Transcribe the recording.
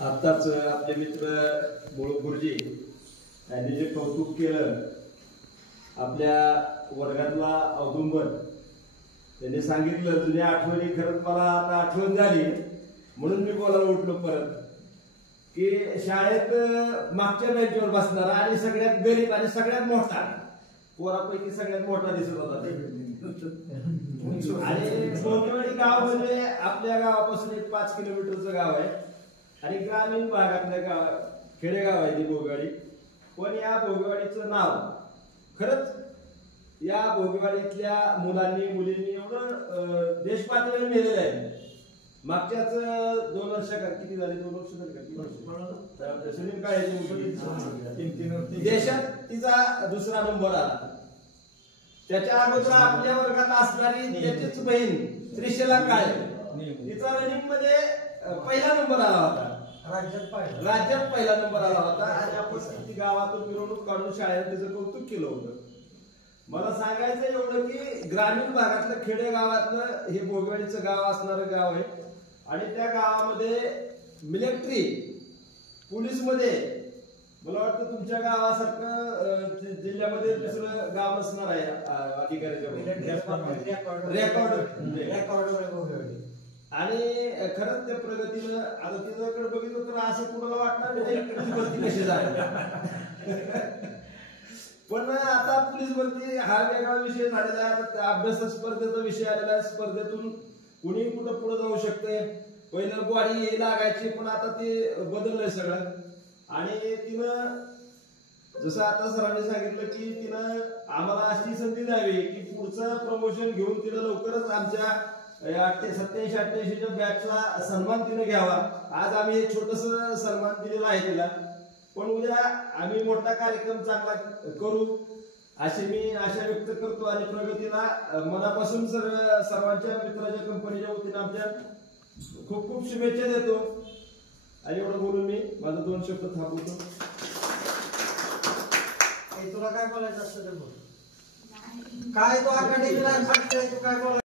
आताच आपले मित्र बोळू गुरुजी यांनी जे कौतुक केलं आपल्या वर्गातला औदुंबर त्यांनी सांगितलं जुन्या आठवणी खरंच मला आता आठवण झाली म्हणून मी बोलायला उठलो परत की शाळेत मागच्या बेंचवर बसणारा आणि सगळ्यात गरीब आणि सगळ्यात मोठा पोरापैकी सगळ्यात मोठा दिसत होता आणि भोगेवाडी गाव म्हणजे आपल्या गावापासून 5 किलोमीटरचं गाव आहे आणि ग्रामीण भागातलं गाव खेडेगाव आहे ती भोगेवाडी. पण या भोगेवाडीचं नाव खरंच या भोगेवाडीतल्या मुलांनी मुलींनी एवढं देश पातळीवर नेलेलं आहे. मागच्याच 2 वर्ष किती झाले 2 वर्ष झाले सुनील काळे देशात तिचा दुसरा नंबर आला. त्याच्या अगोदर आपल्या वर्गात असणारी त्याचीच बहीण त्रिशला काळे तिचा रनिंग मध्ये पहिला नंबर आला होता. राज्यात पहिला नंबर आला होता आणि आपण ती गावातून मिरवणूक काढून शाळेत तिचं कौतुक केलं होतं. मला सांगायचं एवढं की ग्रामीण भागातलं खेडे गावातलं हे भोगेवाडीचं गाव असणारं गाव आहे आणि त्या गावामध्ये मिलिटरी पोलीस मध्ये मला वाटतं तुमच्या गावासारखं जिल्ह्यामध्ये दुसरं गाव नसणार आहे अधिकाऱ्याच्या आणि खरंच त्या प्रगतीनं आता तिच्याकडे बघितलं तर असं कुणाला वाटणार नाही भरती कशी झाली. पण आता पोलीस भरती हा वेगळा विषय झालेला आहे. आता अभ्यास स्पर्धेचा विषय आलेला आहे. स्पर्धेतून कुणी कुठं पुढे जाऊ शकते. पहिलं बॉडी लागायची पण आता ते बदललंय सगळं आणि तिनं जसं आता सरांनी सांगितलं की तिनं आम्हाला अशी संधी द्यावी की पुढचं प्रमोशन घेऊन तिनं लवकरच आमच्या 87-88च्या बॅचचा सन्मान तिने घ्यावा. आज आम्ही एक छोटस सन्मान दिलेला आहे तिला पण उद्या आम्ही मोठा कार्यक्रम चांगला करू अशी मी आशा व्यक्त करतो आणि प्रगतीला मनापासून सर्वांच्या मित्राच्या कंपनीच्या वतीने आमच्या खूप खूप शुभेच्छा देतो आणि एवढं बोलून मी माझं 2 शब्द थांबवतो. तुला काय बोलायचं असतं ते बोल. काय तो आकडे काय बोलायचं